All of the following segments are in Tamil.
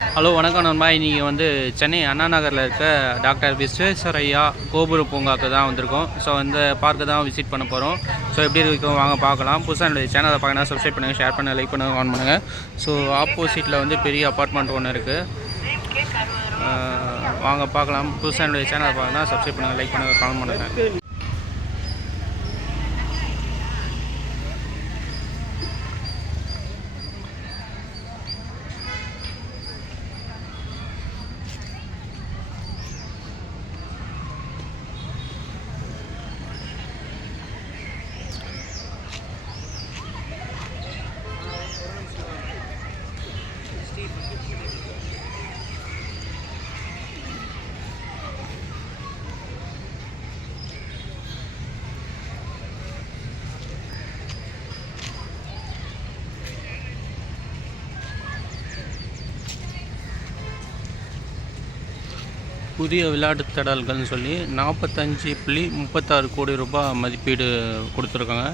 ஹலோ வணக்கம் நண்பா. இன்றைக்கி வந்து சென்னை அண்ணா நகரில் இருக்க டாக்டர் விஸ்வேஸ்வரய்யா கோபுர பூங்காவுக்கு தான் வந்திருக்கோம். ஸோ இந்த பார்க்கு தான் விசிட் பண்ண போகிறோம். ஸோ எப்படி இருக்கும் வாங்க பார்க்கலாம். புதுசாக என்னுடைய சேனலை பார்க்கணும், சப்ஸ்கிரைப் பண்ணுங்கள், ஷேர் பண்ணுங்கள், லைக் பண்ணுங்கள், ஆன் பண்ணுங்கள். ஸோ ஆப்போசிட்டில் வந்து பெரிய அப்பார்ட்மெண்ட் ஒன்று இருக்குது. வாங்க பார்க்கலாம். புதுசாக என்னுடைய சேனலை பார்க்கணும், சப்ஸ்கிரைப் பண்ணுங்கள், லைக் பண்ணுங்கள், கால் பண்ணுங்கள். புதிய விளையாட்டுத் திடல்கள்னு சொல்லி 45.36 கோடி ரூபாய் மதிப்பீடு கொடுத்துருக்காங்க.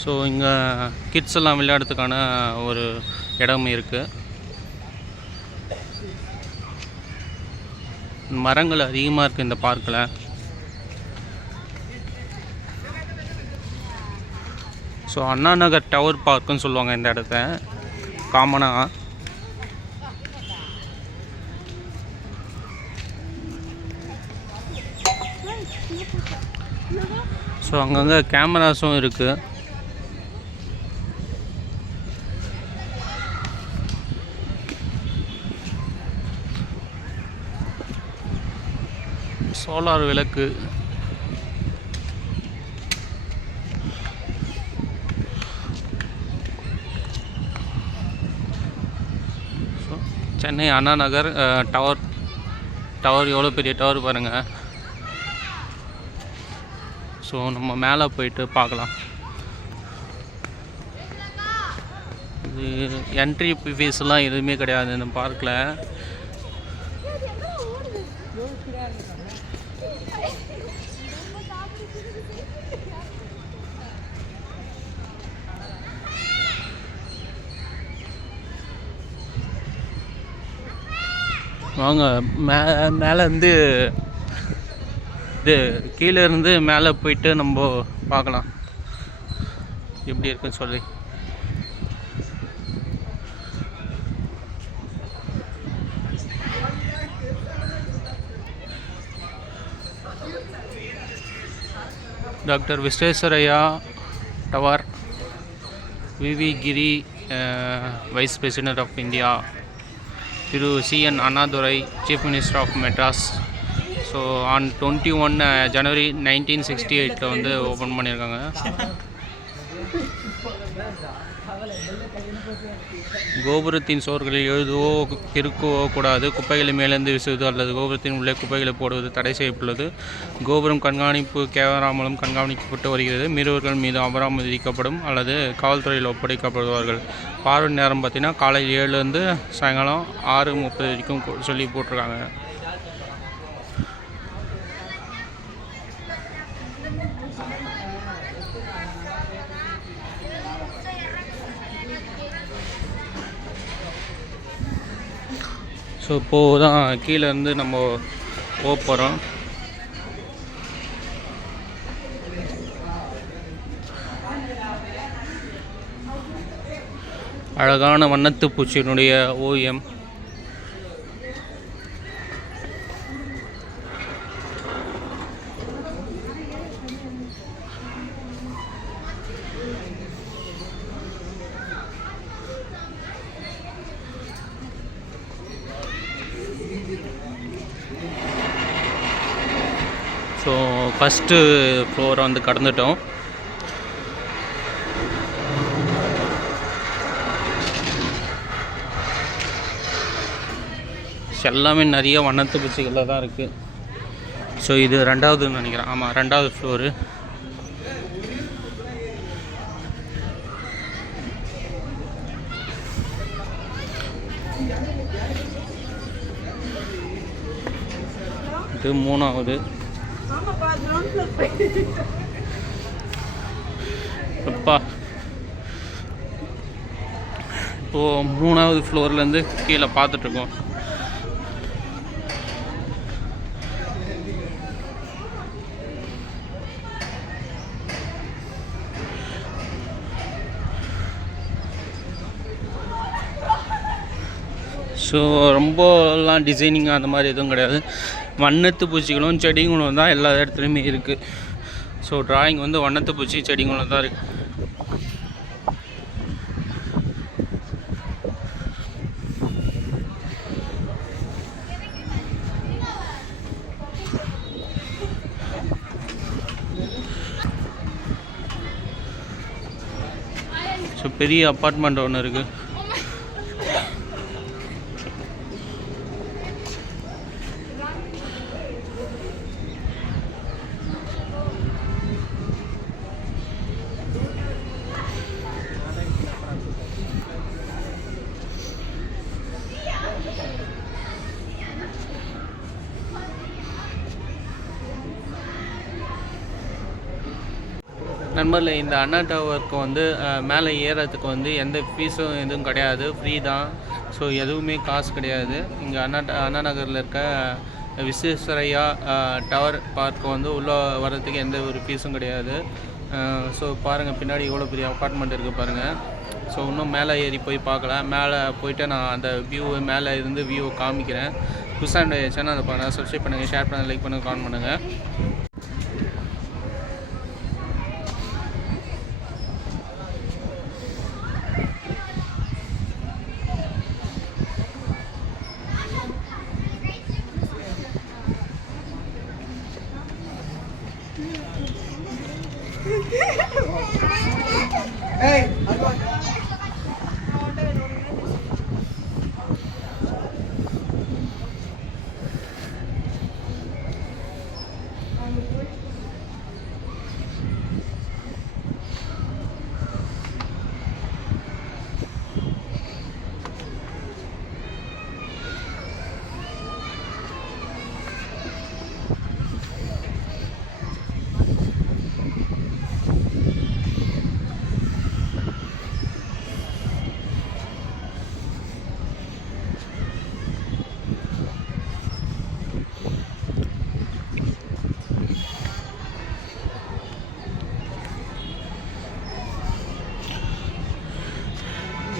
ஸோ இங்கே கிட்ஸ் எல்லாம் விளையாடுறதுக்கான ஒரு இடம் இருக்குது. மரங்கள் அதிகமாக இருக்குது இந்த பார்க்கில். ஸோ அண்ணா நகர் டவர் பார்க்குன்னு சொல்லுவாங்க இந்த இடத்த காமனாக. ஸோ அங்கங்கே கேமராஸும் இருக்குது. சோலார் விளக்கு. சென்னை அண்ணா நகர் டவர் எவ்வளோ பெரிய டவர் பாருங்கள். ஸோ நம்ம மேலே போயிட்டு பார்க்கலாம். இது என்ட்ரி ஃபீஸ்லாம் எதுவுமே கிடையாது இந்த பார்க்கில். வாங்க மேலேருந்து இது கீழே இருந்து மேலே போயிட்டு நம்ம பார்க்கலாம் எப்படி இருக்குன்னு சொல்லி. Doctor Visvesvaraya tower, V V Giri vice president of India, திரு CN Annadurai chief minister of Madras. So on 21 ஜனவரி 1968 வந்து ஓப்பன் பண்ணியிருக்காங்க. கோபுரத்தின் சுவர்களில் எழுதுவோ கிறுக்கவோ கூடாது. குப்பைகளை மேலேந்து வீசுவது அல்லது கோபுரத்தின் உள்ளே குப்பைகளை போடுவது தடை செய்யப்பட்டுள்ளது. கோபுரம் கண்காணிப்பு கேமரா மூலம் கண்காணிக்கப்பட்டு வருகிறது. மீறுவர்கள் மீது அபராதம் விதிக்கப்படும் அல்லது காவல்துறையில் ஒப்படைக்கப்படுவார்கள். பார்வை நேரம் பார்த்தீங்கன்னா காலை 7லேருந்து சாயங்காலம் 6:30 வரைக்கும் சொல்லி போட்டிருக்காங்க. ஸோ இப்போது தான் கீழேருந்து நம்ம போக போகிறோம். அழகான வண்ணத்து பூச்சியினுடைய ஓவியம். ஸோ ஃபஸ்ட்டு ஃப்ளோரை வந்து கடந்துட்டோம். எல்லாமே நிறைய வண்ணத்து பூச்சிகளில் தான் இருக்குது. ஸோ இது 2வதுன்னு நினைக்கிறேன். ஆமாம், 2வது ஃப்ளோரு. இது 3வது. அப்பா இப்போது 3வது ஃப்ளோர்லேருந்து கீழே பார்த்துட்ருக்கோம். ஸோ ரொம்பலாம் டிசைனிங் அந்த மாதிரி எதுவும் கிடையாது. வண்ணத்து பூச்சிகளும் செடிகளும் தான் எல்லா இடத்துலையுமே இருக்குது. ஸோ ட்ராயிங் வந்து வண்ணத்து பூச்சி செடிகளும் தான் இருக்குது. ஸோ பெரிய அப்பார்ட்மெண்ட் ஒன்று இருக்குது. நண்பர்களே, இந்த அண்ணா டவருக்கு வந்து மேலே ஏறதுக்கு வந்து எந்த ஃபீஸும் எதுவும் கிடையாது, ஃப்ரீ தான். ஸோ எதுவுமே காசு கிடையாது. இங்கே அண்ணா நகரில் இருக்க விஸ்வேஸ்வரையா டவர் பார்க் வந்து உள்ளே வர்றதுக்கு எந்த ஒரு ஃபீஸும் கிடையாது. ஸோ பாருங்கள், பின்னாடி எவ்வளோ பெரிய அப்பார்ட்மெண்ட் இருக்குது பாருங்கள். ஸோ இன்னும் மேலே ஏறி போய் பார்க்கலாம். மேலே போய்ட்டு நான் அந்த வியூவை மேலே இருந்து வியூவை காமிக்கிறேன். புதுசாக இந்த சேனலை பாருங்கள், சப்ஸ்கிரைப் பண்ணுங்கள், ஷேர் பண்ணுங்கள், லைக் பண்ணுங்கள், கமெண்ட் பண்ணுங்கள்.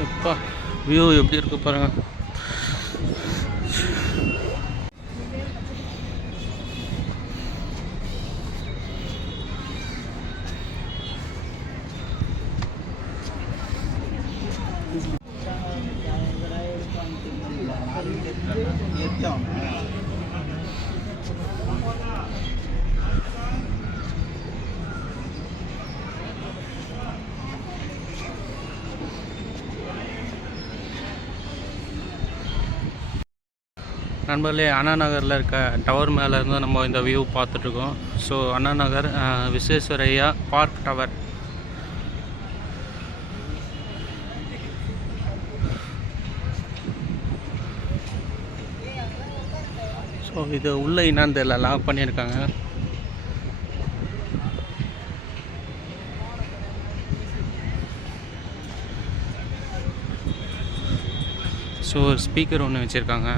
எப்பா வியூ எப்படி இருக்குது பாருங்கள். நண்பர்களே, அண்ணா நகரில் இருக்க டவர் மேலே இருந்து நம்ம இந்த வியூ பார்த்துட்ருக்கோம். So Anna Nagar Visvesvaraya park tower. So இது உள்ளே என்னன்னு தெரியல, லாக் பண்ணியிருக்காங்க. ஸோ ஒரு ஸ்பீக்கர் ஒன்று வச்சுருக்காங்க.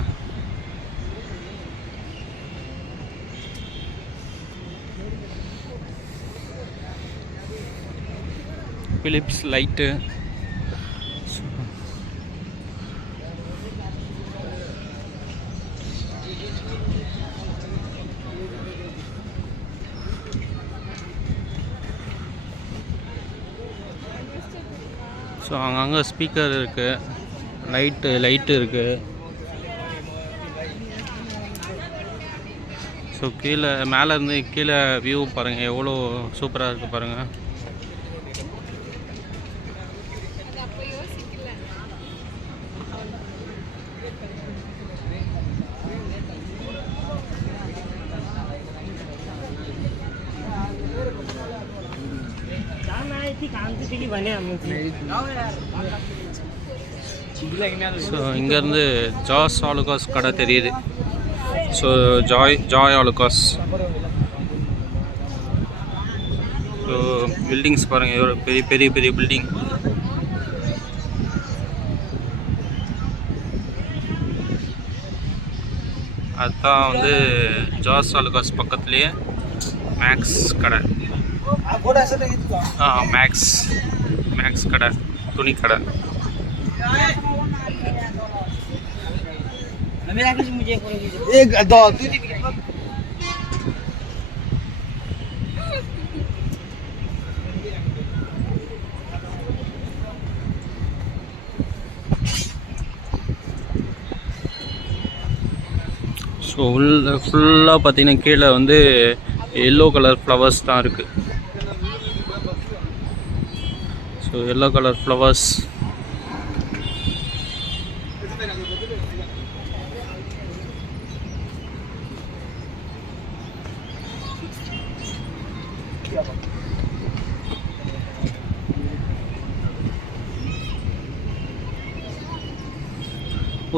Philips light. ஸோ அங்கங்கே ஸ்பீக்கர் இருக்குது, லைட்டு இருக்குது. ஸோ கீழே மேலே இருந்து கீழே வியூ பாருங்கள், எவ்வளோ சூப்பராக இருக்குது பாருங்கள். ஸோ இங்கேருந்து ஜாஸ் ஆலுகாஸ் கடை தெரியுது. So Joy Alukkas. So buildings பாருங்கள், எவ்வளோ பெரிய பெரிய பெரிய பில்டிங். அதுதான் வந்து ஜாஸ் அலுகாஸ் பக்கத்துலேயே மேக்ஸ் கடை. மேக்ஸ் கடை, துணி கடை. ஸோ ஃபுல்லாக பார்த்தீங்கன்னா கீழே வந்து எல்லோ கலர் ஃப்ளவர்ஸ் தான் இருக்குது. So yellow colour flowers.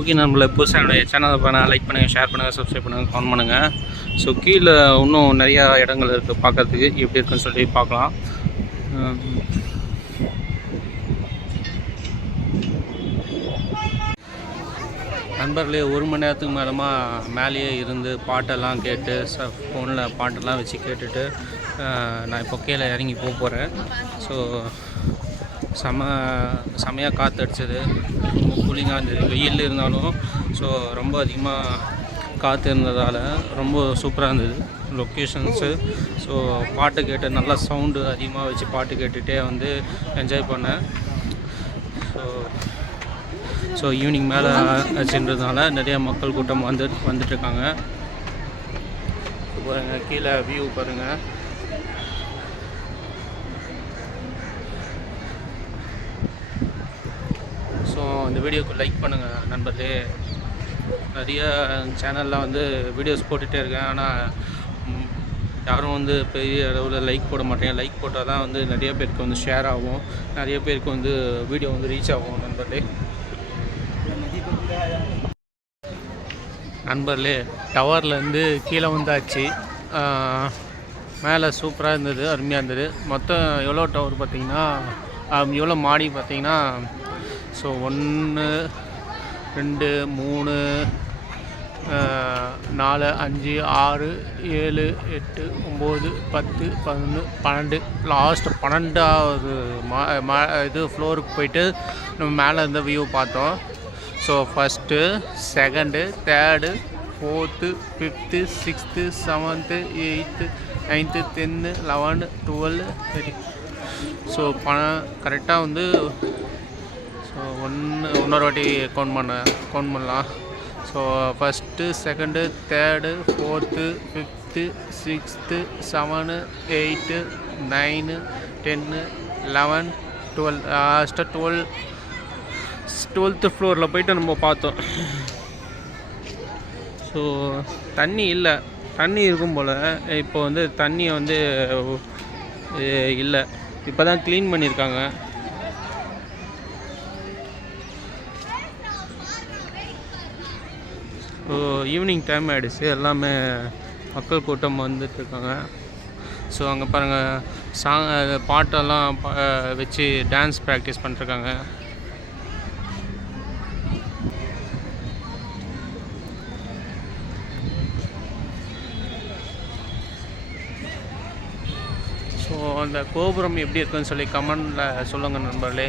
Okay, நம்மளை புதுசாக என்னுடைய சேனலை லைக் பண்ணுங்கள், ஷேர் பண்ணுங்கள், சப்ஸ்கிரைப் பண்ணுங்கள், கமெண்ட் பண்ணுங்கள். ஸோ கீழே இன்னும் நிறையா இடங்கள் இருக்குது பார்க்குறதுக்கு. எப்படி இருக்குன்னு சொல்லி பார்க்கலாம். நண்பர்களே, 1 மணி நேரத்துக்கு மேலேயே இருந்து பாட்டெல்லாம் கேட்டு ஃபோனில் பாட்டெல்லாம் வச்சு கேட்டுட்டு நான் இப்போ கீழே இறங்கி போகிறேன். ஸோ செமையாக காற்று அடிச்சது, ரொம்ப கூலிங்காக இருந்தது. வெயில் இருந்தாலும் ஸோ ரொம்ப அதிகமாக காற்று இருந்ததால் ரொம்ப சூப்பராக இருந்தது லொக்கேஷன்ஸு. ஸோ பாட்டு கேட்டு நல்லா சவுண்டு அதிகமாக வச்சு பாட்டு கேட்டுகிட்டே வந்து என்ஜாய் பண்ணேன். ஸோ ஈவினிங் மேலே ஆச்சுன்றதுனால நிறைய மக்கள் கூட்டம் வந்துட்டுருக்காங்க. பாருங்கள், கீழே வியூ பாருங்கள். ஸோ இந்த வீடியோக்கு லைக் பண்ணுங்கள் நண்பர்களே. நிறைய சேனலில் வந்து வீடியோஸ் போட்டுகிட்டே இருக்கேன், ஆனால் யாரும் வந்து பெரிய அளவில் லைக் போட மாட்டேங்க. லைக் போட்டால் தான் வந்து நிறைய பேருக்கு வந்து ஷேர் ஆகும், நிறைய பேருக்கு வந்து வீடியோ வந்து ரீச் ஆகும் நண்பர்களே. டவர்லேருந்து கீழே வந்தாச்சு. மேலே சூப்பராக இருந்தது, அருமையாக இருந்தது. மொத்தம் எவ்வளோ டவர் பார்த்தீங்கன்னா, எவ்வளோ மாடி பார்த்தீங்கன்னா, ஸோ 1 2 3 4 5 6 7 8 9 10 11 12 லாஸ்ட் 12வது இது ஃப்ளோருக்கு போயிட்டு நம்ம மேலே இருந்த வியூ பார்த்தோம். So first, second, third, 4th, 5th, 6th, 7th, 8th, 9th, 10th, 11th, 12th, 13. So கரெக்டாக வந்து ஸோ இன்னொரு வாட்டி கவுண்ட் பண்ணலாம். So first, second, third, 4th, 5th, 6th, 7th, 8th, 9th, 10th, 11th, 12th. லாஸ்ட்டாக 12th ஃப்ளோரில் போய்ட்டு நம்ம பார்த்தோம். ஸோ தண்ணி இல்லை, தண்ணி இருக்கும் போல். இப்போ வந்து தண்ணியை வந்து இல்லை, இப்போ தான் க்ளீன் பண்ணியிருக்காங்க. ஸோ ஈவினிங் டைம் ஆகிடுச்சு, எல்லாமே மக்கள் கூட்டம் வந்துட்டுருக்காங்க. ஸோ அங்கே பாருங்கள், பாட்டெல்லாம் வச்சு டான்ஸ் ப்ராக்டிஸ் பண்ணிட்டுருக்காங்க. ஸோ அந்த கோபுரம் எப்படி இருக்குன்னு சொல்லி கமெண்டில் சொல்லுங்கள் நண்பர்களே.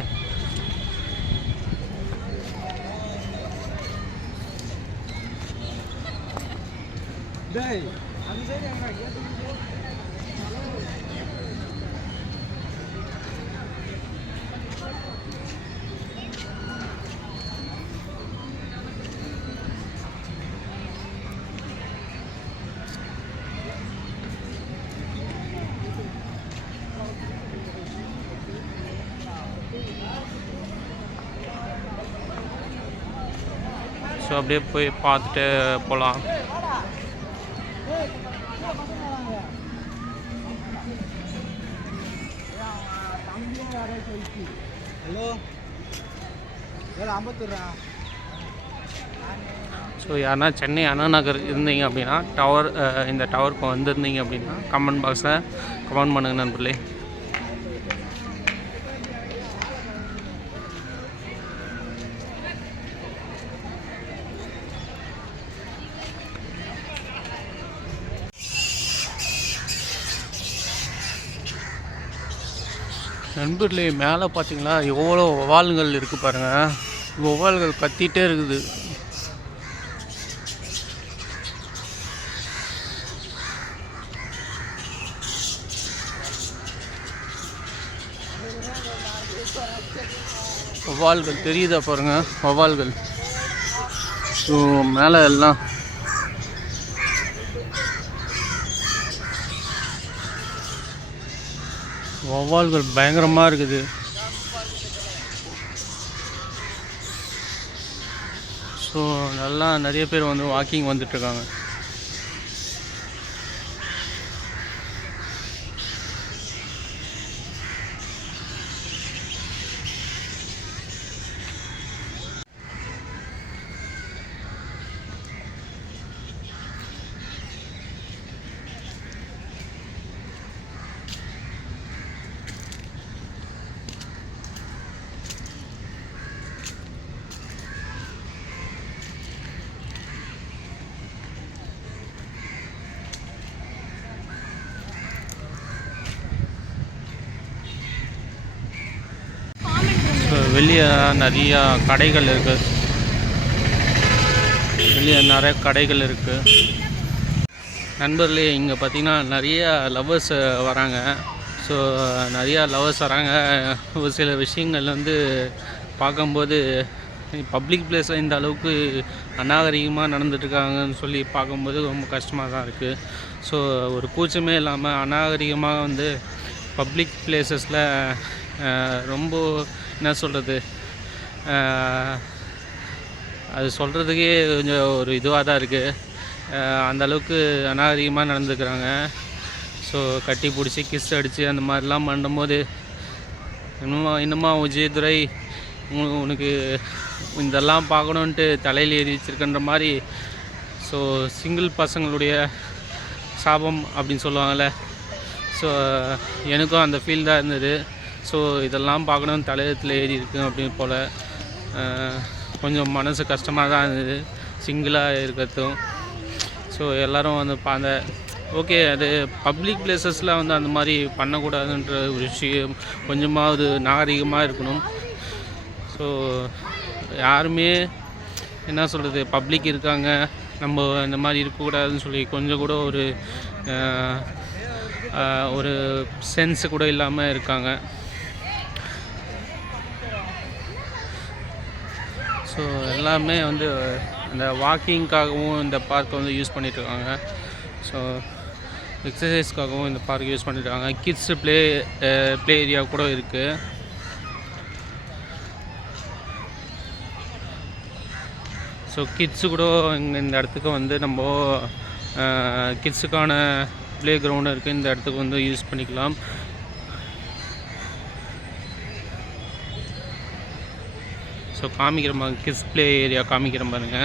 ஸோ அப்படியே போய் பார்த்துட்டு போகலாம். ஸோ யாருன்னா சென்னை அண்ணா நகர் இருந்தீங்க அப்படின்னா இந்த டவருக்கு வந்திருந்தீங்க அப்படின்னா கமெண்ட் பாக்ஸில் கமெண்ட் பண்ணுங்கள் நண்பர்களே. நண்பர்களே, மேலே பார்த்தீங்களா எவ்வளோ வௌவால்கள் இருக்குது பாருங்கள். வௌவால்கள் கத்திகிட்டே இருக்குது. வௌவால்கள் தெரியுதா பாருங்கள், வௌவால்கள். ஸோ மேலே எல்லாம் வௌவால்கள் பயங்கரமாக இருக்குது. ஸோ நல்லா நிறைய பேர் வந்து வாக்கிங் வந்துட்டுருக்காங்க. வெளியே நிறையா கடைகள் இருக்குது. வெளியே நிறைய கடைகள் இருக்குது. நண்பர்களே, இங்கே பார்த்திங்கன்னா நிறைய லவ்வர்ஸ் வராங்க. ஸோ நிறையா லவ்வர்ஸ் வராங்க. ஒரு சில விஷயங்கள் வந்து பார்க்கும்போது பப்ளிக் பிளேஸில் இந்த அளவுக்கு அநாகரிகமாக நடந்துட்டுருக்காங்கன்னு சொல்லி பார்க்கும்போது ரொம்ப கஷ்டமாக தான் இருக்குது. ஸோ ஒரு கூச்சமே இல்லாமல் அநாகரிகமாக வந்து பப்ளிக் பிளேஸஸில் ரொம்ப என்ன சொல்கிறது, அது சொல்கிறதுக்கே கொஞ்சம் ஒரு இதுவாக தான் இருக்குது. அந்தளவுக்கு அநாகரிகமாக நடந்துக்கிறாங்க. ஸோ கட்டி பிடிச்சி கிஸ் அடித்து அந்த மாதிரிலாம் பண்ணும்போது இன்னுமா விஜயதுரை உனக்கு இதெல்லாம் பார்க்கணுன்ட்டு தலையில் ஏறி வச்சுருக்கின்ற மாதிரி. ஸோ சிங்கிள் பசங்களுடைய சாபம் அப்படின்னு சொல்லுவாங்கள்ல. ஸோ எனக்கும் அந்த ஃபீல் தான் இருந்தது. ஸோ இதெல்லாம் பார்க்கணுன்னு தலையத்தில் ஏறி இருக்கு அப்படின்னு போல் கொஞ்சம் மனசு கஷ்டமாக தான் இருந்தது சிங்கிளாக இருக்கிறதும். ஸோ எல்லோரும் வந்து அந்த ஓகே, அது பப்ளிக் பிளேசஸில் வந்து அந்த மாதிரி பண்ணக்கூடாதுன்ற ஒரு விஷயம் கொஞ்சமாவது நாகரிகமாக இருக்கணும். ஸோ யாருமே என்ன சொல்கிறது, பப்ளிக் இருக்காங்க, நம்ம இந்த மாதிரி இருக்கக்கூடாதுன்னு சொல்லி கொஞ்சம் கூட ஒரு சென்ஸு கூட இல்லாமல் இருக்காங்க. ஸோ எல்லாமே வந்து இந்த வாக்கிங்காகவும் இந்த பார்க்கை வந்து யூஸ் பண்ணிகிட்ருக்காங்க. ஸோ எக்ஸசைஸ்க்காகவும் இந்த பார்க் யூஸ் பண்ணிட்டுருக்காங்க. கிட்ஸு ப்ளே ஏரியா கூட இருக்குது. ஸோ கிட்ஸு கூட இந்த இடத்துக்கு வந்து நம்ம கிட்ஸுக்கான ப்ளே கிரவுண்டு இருக்குது. இந்த இடத்துக்கு வந்து யூஸ் பண்ணிக்கலாம். ஸோ காமிக்கிற மாதிரி கிட்ஸ் ப்ளே ஏரியா காமிக்கிற பாருங்க.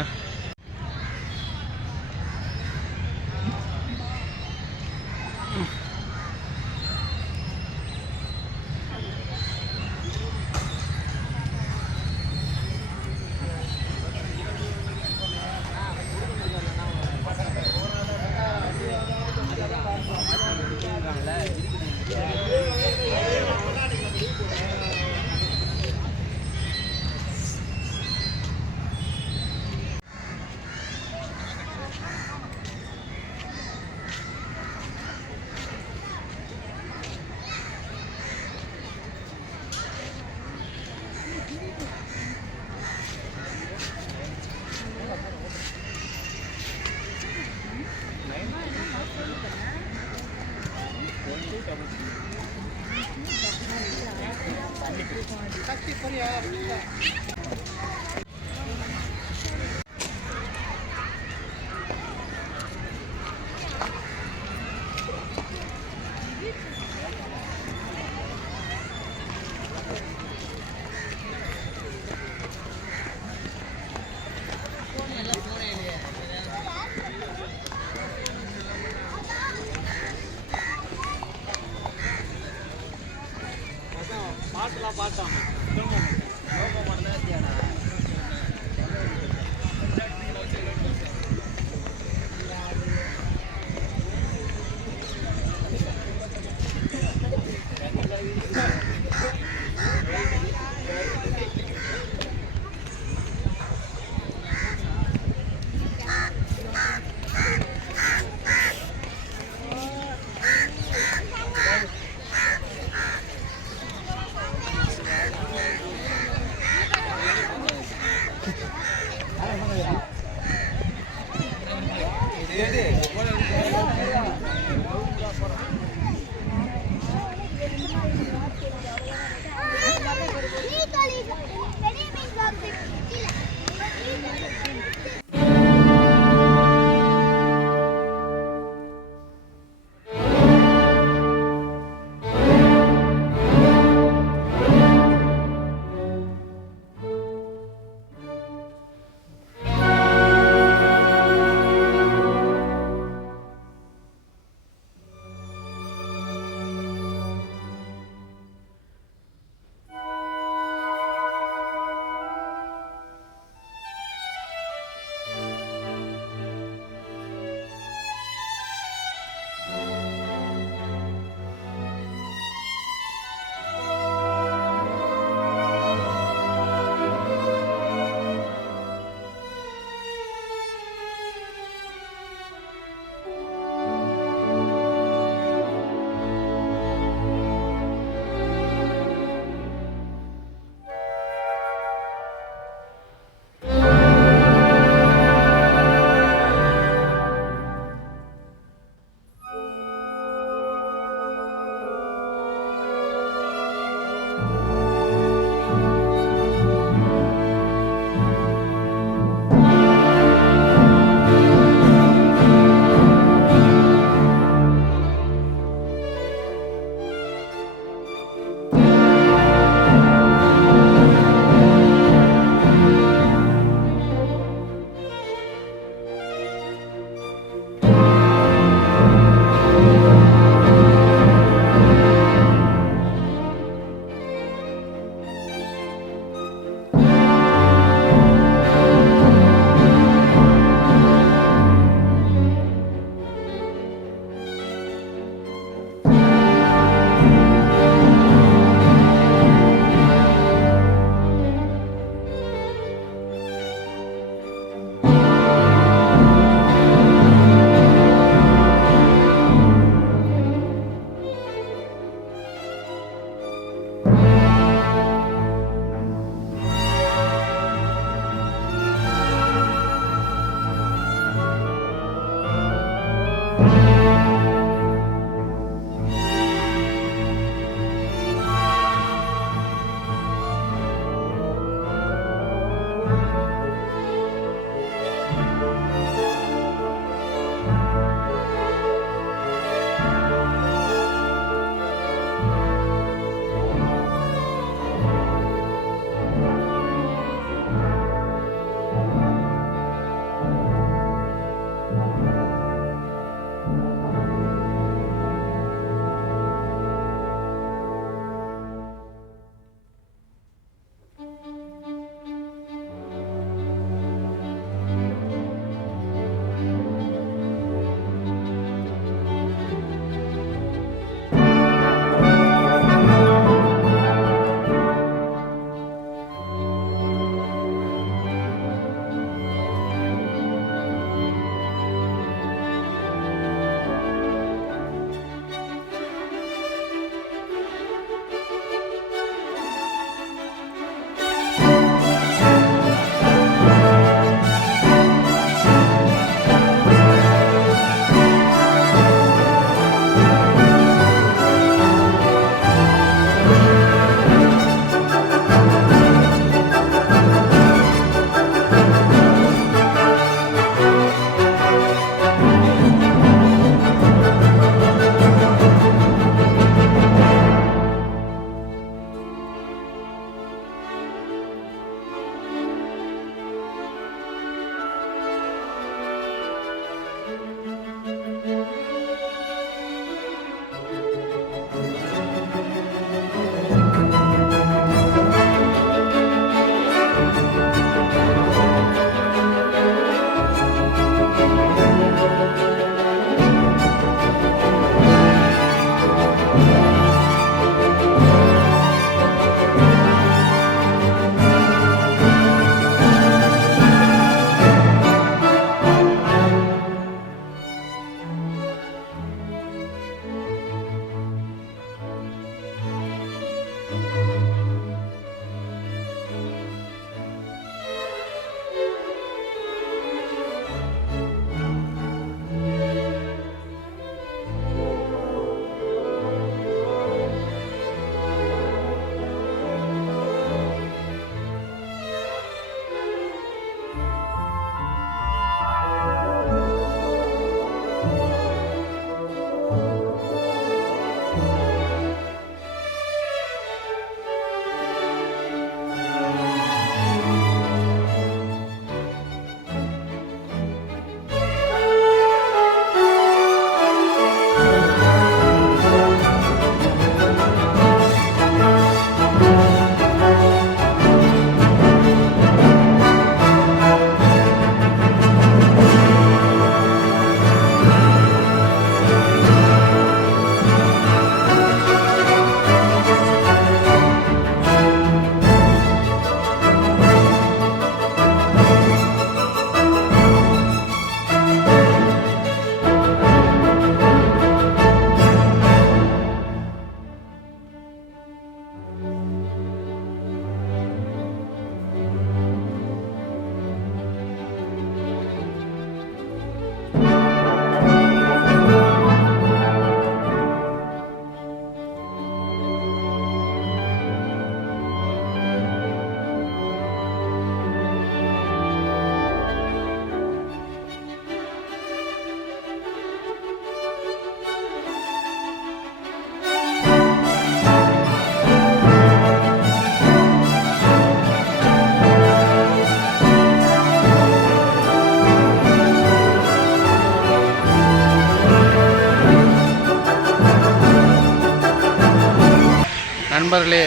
நண்பர்களே,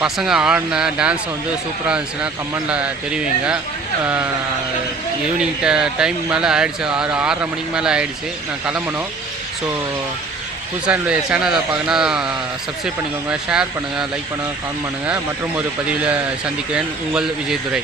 பசங்க ஆடின டான்ஸ் வந்து சூப்பராக இருந்துச்சுன்னா கமெண்டில் தெரிவிங்க. ஈவினிங் டைம் மேலே ஆகிடுச்சு, 6:30 மணிக்கு மேலே ஆகிடுச்சு, நான் கிளம்பணும். ஸோ புதுசாக என்னுடைய சேனலை பார்க்கணுன்னா சப்ஸ்கிரைப் பண்ணிக்கோங்க, ஷேர் பண்ணுங்கள், லைக் பண்ணுங்கள், கமெண்ட் பண்ணுங்கள். மற்றும் ஒரு பதிவில் சந்திக்கிறேன். உங்கள் விஜய் துரை.